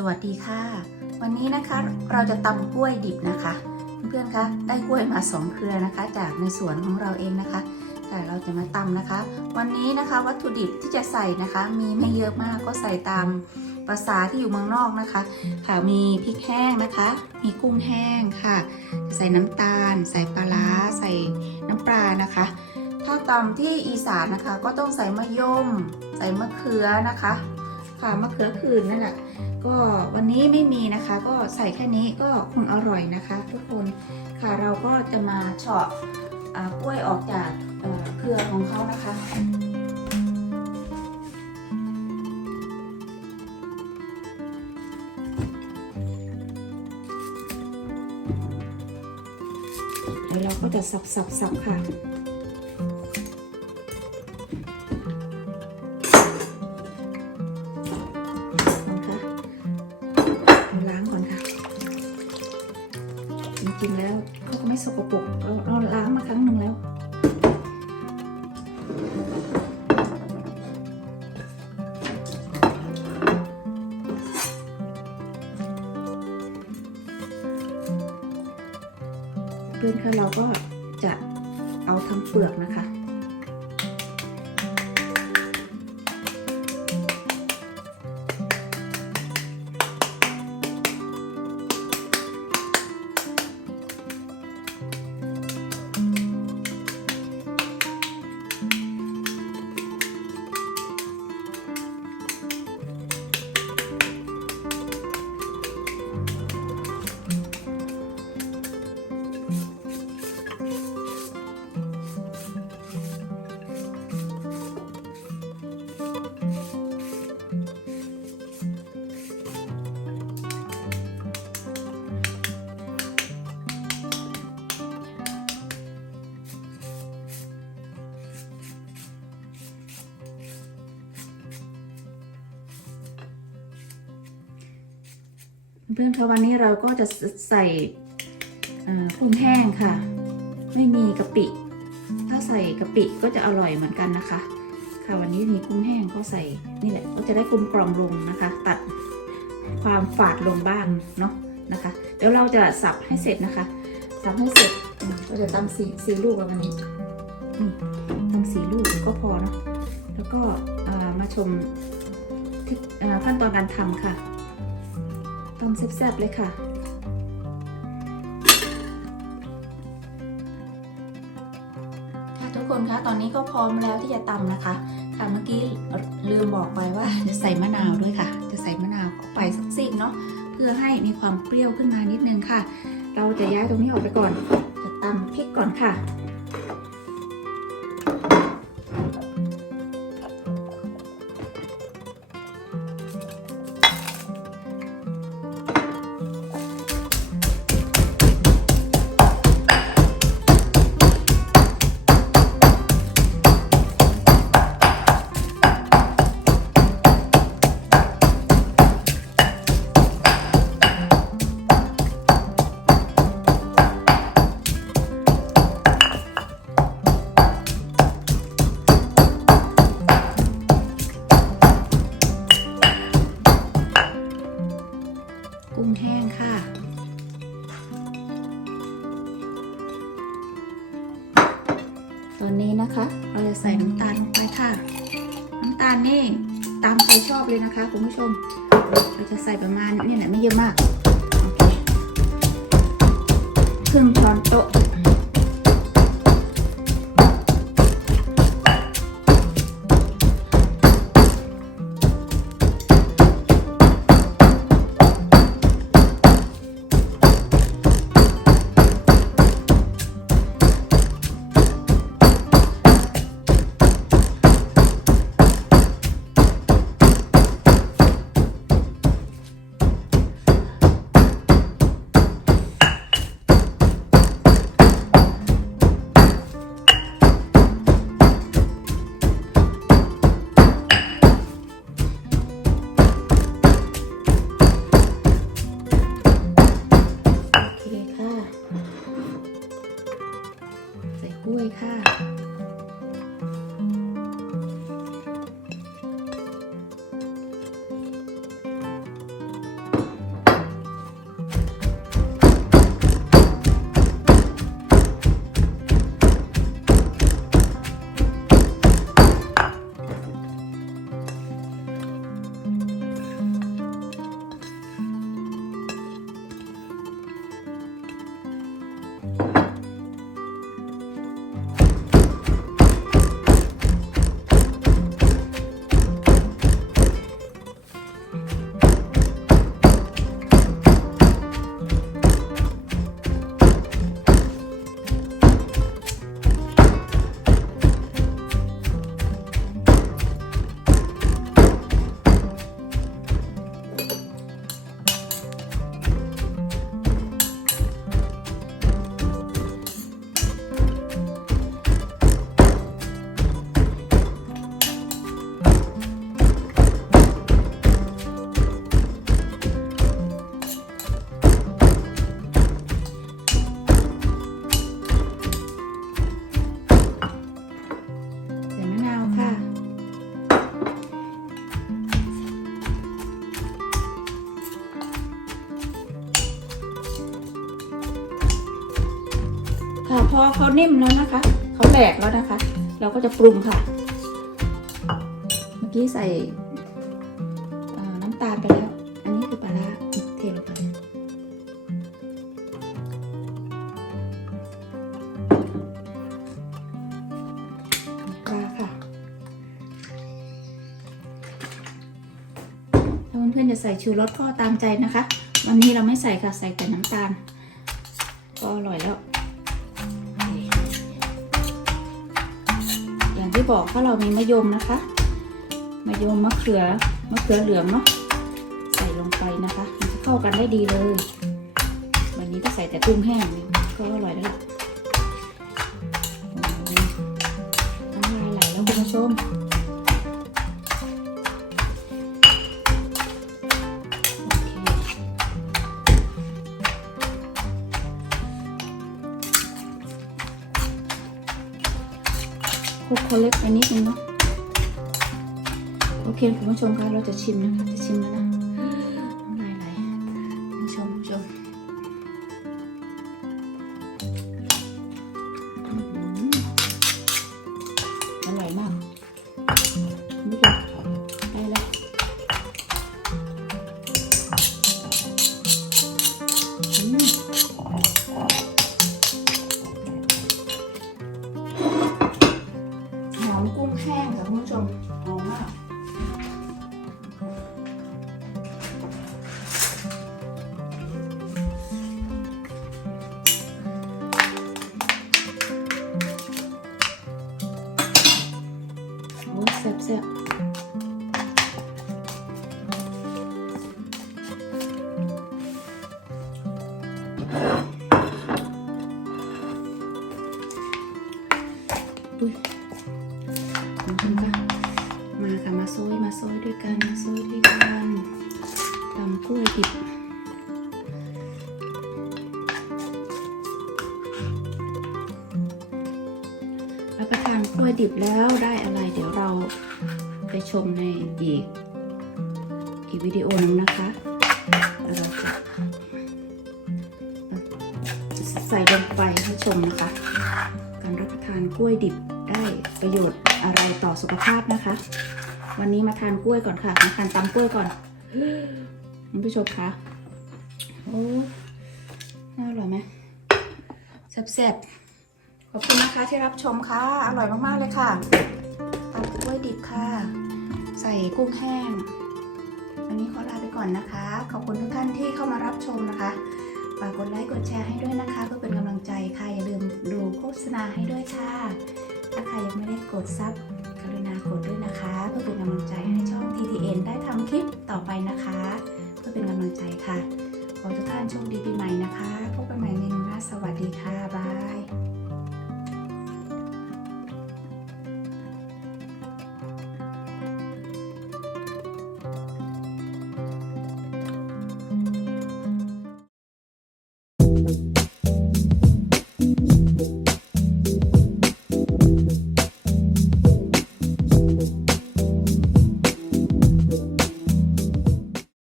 สวัสดีค่ะ วันนี้นะคะเราจะตำกล้วยดิบนะคะ เพื่อนๆคะได้กล้วยมาสองเครือนะคะ จากในสวนของเราเองนะคะแต่เราจะมาตำนะคะ วันนี้นะคะวัตถุดิบที่จะใส่นะคะ มีไม่เยอะมากก็ใส่ตามภาษาที่อยู่เมืองนอกนะคะค่ะมีพริกแห้งนะคะ มีกุ้งแห้งค่ะ ใส่น้ำตาล ใส่ปลาร้าใส่น้ำปลานะคะถ้าตำที่อีสานนะคะ ก็ต้องใส่มะยม ใส่มะเขือนะคะ ค่ะมะเขือคืนนั่นแหละ ก็วันนี้ไม่มีนะคะ ก็ใส่แค่นี้ก็คงอร่อยนะคะ ทุกคนค่ะเราก็จะมาเฉาะกล้วยออกจากเครือของเขานะคะเดี๋ยวเราก็จะสับสับสับค่ะ กปรกเราเราล้างมาครั้งหนึ่งแล้ว เพื่อนคะเราก็จะเอาทั้งเปลือกนะคะ เพื่อนคะวันนี้เราก็จะใส่กุ้งแห้งค่ะ ไม่มีกะปิ ถ้าใส่กะปิก็จะอร่อยเหมือนกันนะคะ ค่ะวันนี้มีกุ้งแห้งก็ใส่นี่แหละก็จะได้กลมกล่อมลงนะคะ ตัดความฝาดลงบ้างเนาะนะคะ เดี๋ยวเราจะสับให้เสร็จนะคะ สับให้เสร็จอืมเราจะตำสี่สี่ลูกแล้ววันนี้นี่ตำสี่ลูกก็พอเนาะแล้วก็มาชมขั้นตอนการทำค่ะ ตำแซ่บๆเลยค่ะ ทุกคนคะตอนนี้ก็พร้อมแล้วที่จะตำนะคะค่ะเมื่อกี้ลืมบอกไปว่าจะใส่มะนาวด้วยค่ะ จะใส่มะนาวเข้าไปสักซีกเนาะเพื่อให้มีความเปรี้ยวขึ้นมานิดนึงค่ะ เราจะย้ายตรงนี้ออกไปก่อน จะตำพริกก่อนค่ะ กุ้งแห้งค่ะ ตอนนี้นะคะ เราจะใส่น้ำตาลลงไปค่ะ น้ำตาลนี่ตามใจชอบเลยนะคะคุณผู้ชม เราจะใส่ประมาณนี่แหละไม่เยอะมาก โอเค ครึ่งช้อนโต๊ะ ค่ะพอเขานิ่มแล้วนะคะเขาแหลกแล้วนะคะ เราก็จะปรุงค่ะ เมื่อกี้ใส่น้ำตาลไปแล้ว อันนี้คือปลาร้าเทลงไปปลาค่ะถ้าเพื่อนๆจะใส่ชูรสก็ตามใจนะคะ วันนี้เราไม่ใส่ค่ะใส่แต่น้ำตาล ก็อร่อยแล้ว บอกว่าเรามีมะยมนะคะ มะยมมะเขือมะเขือเหลืองเนาะใส่ลงไปนะคะ มันจะเข้ากันได้ดีเลยวันนี้ก็ใส่แต่กุ้งแห้งก็อร่อยแล้วล่ะน้ำลายไหลแล้วคุณผู้ชม เขาเล็กไปนิดนึงเนาะโอเคคุณผู้ชมคะเราจะชิมนะคะจะชิมแล้วนะน้ำลายไหลคุณผู้ชมผู้ชม ซ่บแซ่บอุ้ยคุณผู้ชมคะมาค่ะ มาโซยมาโซยด้วยกัน มาโซยด้วยกันตำกล้วยดิบรับประทานก ล้วยดิบแล้วได้อะไร เดี๋ยวเราไปชมในอีก อีกวิดีโอนึงนะคะเราจะใส่ลงไปให้ชมนะคะ การรับประทานกล้วยดิบได้ประโยชน์อะไรต่อสุขภาพนะคะ วันนี้มาทานกล้วยก่อนค่ะ มาทานตำกล้วยก่อนคุณผู้ชมคะโอ้น่าอร่อยไหมแซ่บๆ ขอบคุณนะคะที่รับชมค่ะ อร่อยมากๆเลยค่ะตำกล้วยดิบค่ะ ใส่กุ้งแห้งวันนี้ขอลาไปก่อนนะคะ ขอบคุณทุกท่านที่เข้ามารับชมนะคะฝากกดไลค์กดแชร์ให้ด้วยนะคะเพื่อเป็นกำลังใจค่ะ อย่าลืมดูโฆษณาให้ด้วยค่ะ ถ้าใครยังไม่ได้กดซับกรุณากดด้วยนะคะ เพื่อเป็นกำลังใจให้ช่อง TTN ได้ทำคลิปต่อไปนะคะ เพื่อเป็นกำลังใจค่ะขอทุกท่านโชคดีปีใหม่นะคะ พบกันใหม่ในหน้าสวัสดีค่ะ บาย